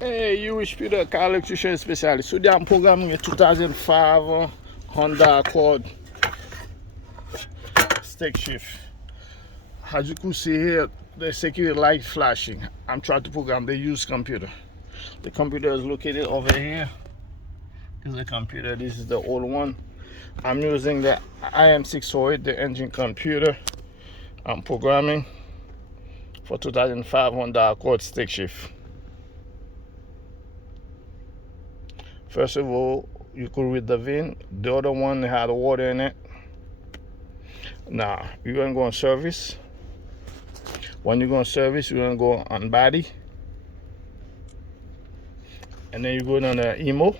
Hey, you wish Peter, car electrician specialist. Today I'm programming a 2005 Honda Accord stick shift. As you can see here, the security light flashing. I'm trying to program the used computer. The computer is located over here. This is the computer. This is the old one. I'm using the IM608, the engine computer. I'm programming for 2005 Honda Accord stick shift. First of all, you could read the VIN. The other one had water in it. Now, you're going to go on service. When you go on service, you're going to go on body. And then you go on the emo.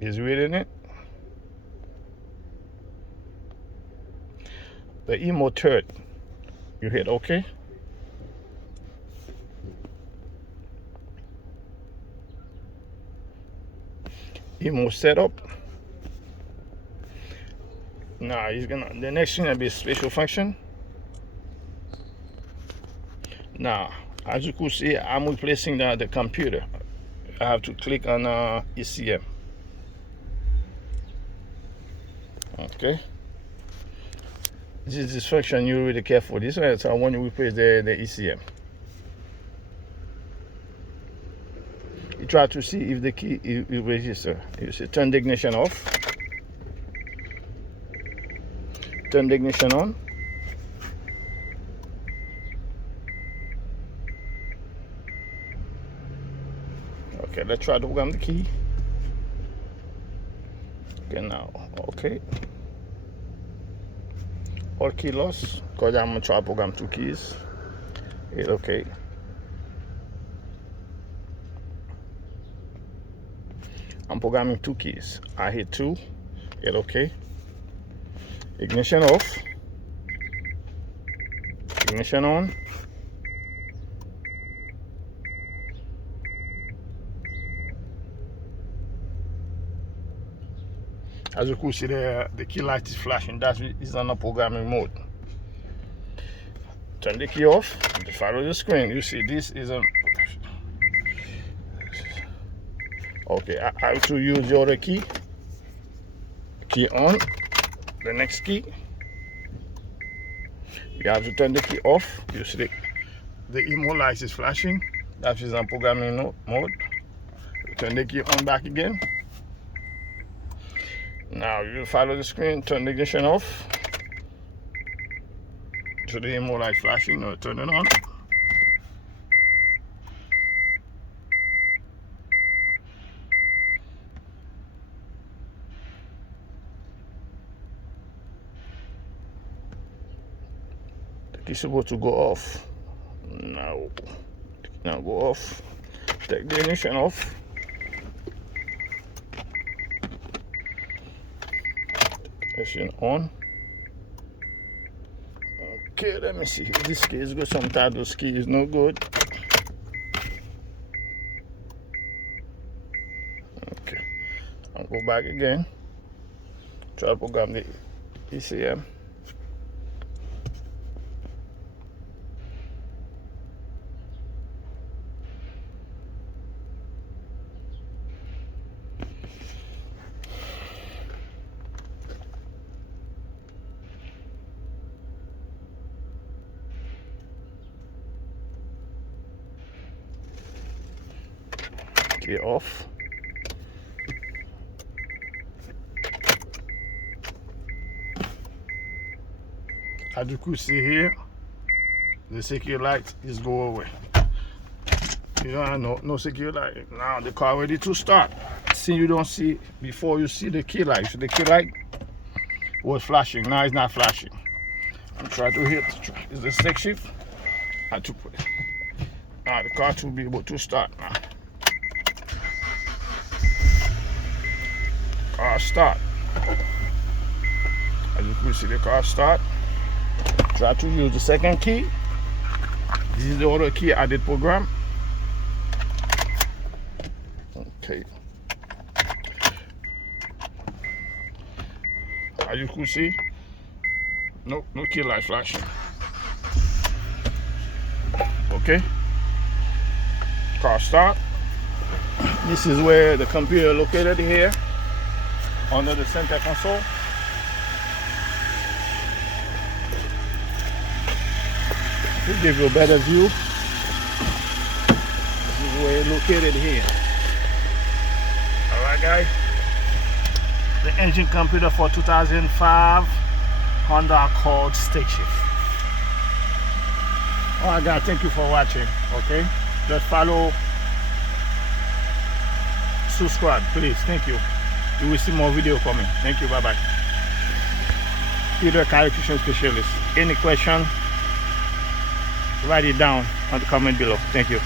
Is reading it. The emo third. You hit OK. Emo setup. Now the next thing will be special function. Now, as you can see, I'm replacing the computer. I have to click on ECM. Okay. This function you're really careful. This one is when you replace the ECM. You try to see if the key is registered. You say turn the ignition off. Turn the ignition on. Okay, let's try to program the key. Okay, now, okay. All key loss, because I'm going to try to program 2 keys. Hit okay. I'm programming 2 keys. I hit 2, hit okay. Ignition off. Ignition on. As you can see, the key light is flashing. That is on the programming mode. Turn the key off. Follow the screen. You see, this is a. Okay, I have to use the other key. Key on. The next key. You have to turn the key off. You see the emo light is flashing. That is on programming mode. Turn the key on back again. Now you follow the screen, turn the ignition off. So the emo light flashing, now turn it on. The key is supposed to go off. Now go off. Take the ignition off. Ignition on. Okay, let me see. This key is good. Sometimes this key is no good. Okay, I'll go back again. Try to program the ECM. Key off. As you can see here, the security light is go away. You don't no security light. Now the car ready to start. See, you don't see before you see the key light. So the key light was flashing. Now it's not flashing. I'm trying to hit. Is the stick shift? I had to put it. Now the car will be able to start now. Car start. As you can see, the car start. Try to use the second key. This is the other key I did program. Okay. As you can see, no key light flashing. Okay, car start. This is where the computer located here under the center console. To give you a better view, this is where it's located here. Alright guys, the engine computer for 2005 Honda Accord stick shift. Alright guys, thank you for watching. Okay, just follow, subscribe please. Thank you. You will see more video coming. Thank you. Bye bye. Peter, car efficient specialist. Any question, write it down on the comment below. Thank you.